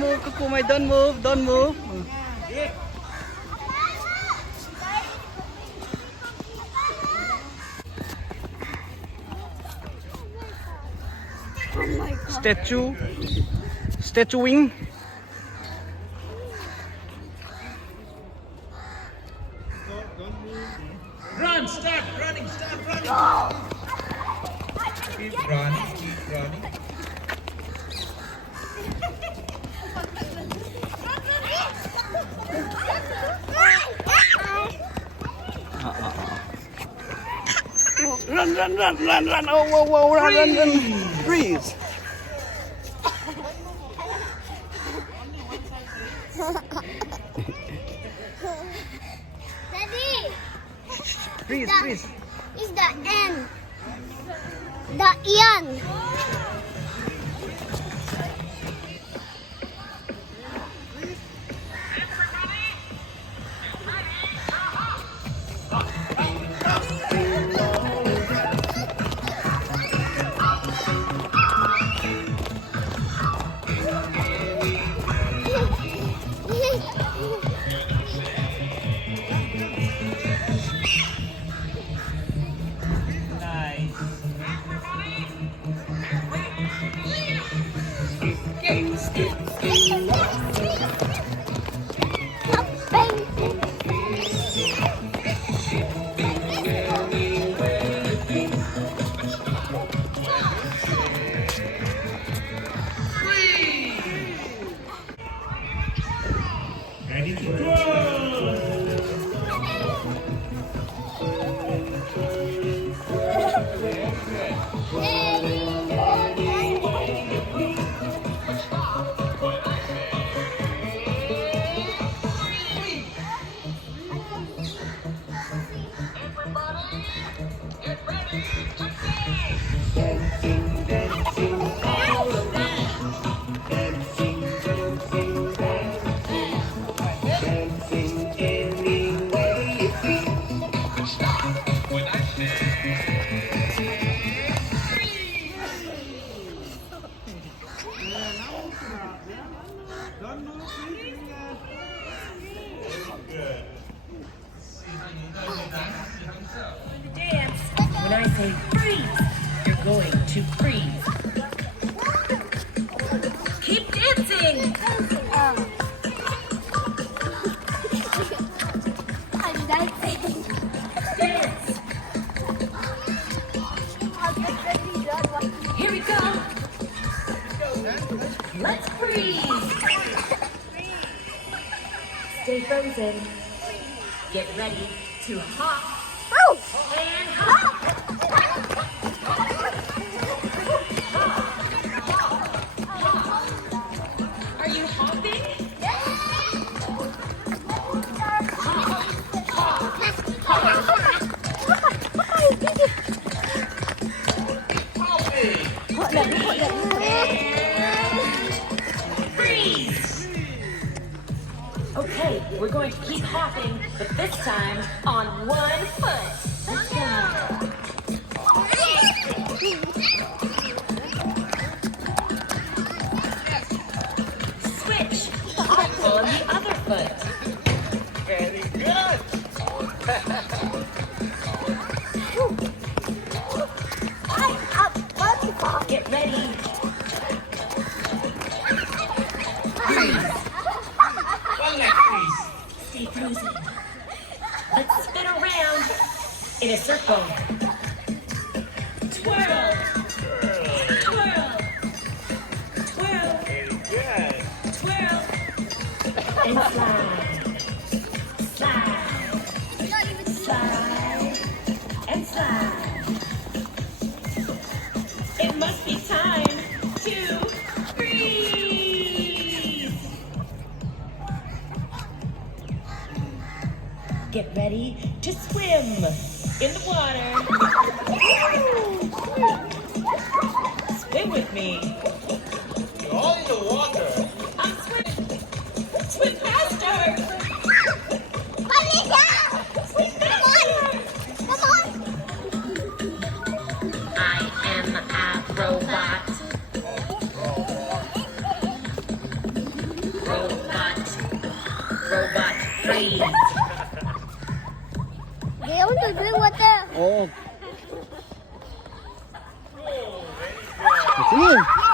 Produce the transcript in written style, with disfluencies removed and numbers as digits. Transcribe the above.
don't move, Ruangmei, don't move, don't move. Statuing. Run, start running. Keep running. Run. Oh, whoa, run. Freeze. Daddy! Freeze. Is the end. The end. Ready to go. Dance. When I say freeze, you're going to freeze. Keep dancing. I'm dancing. Dance. Here we go. Let's freeze. Stay frozen. Get ready to hop and hop. Are you hopping? Freeze! Okay, we're going to keep hopping, but this time on one foot. Let's go. Switch. Hop on the other foot. Very good. Get ready. One leg freeze. Stay frozen. Let's spin around in a circle. Twirl. Twirl. Twirl. Very good. Twirl. And slide. Slide. Slide. And slide. It must be time to freeze. Get ready to swim in the water. Swim with me. You're all in the water. I'm swimming. Swim faster. Swim faster. I am a robot. freeze. They want to drink water. Oh. Sini.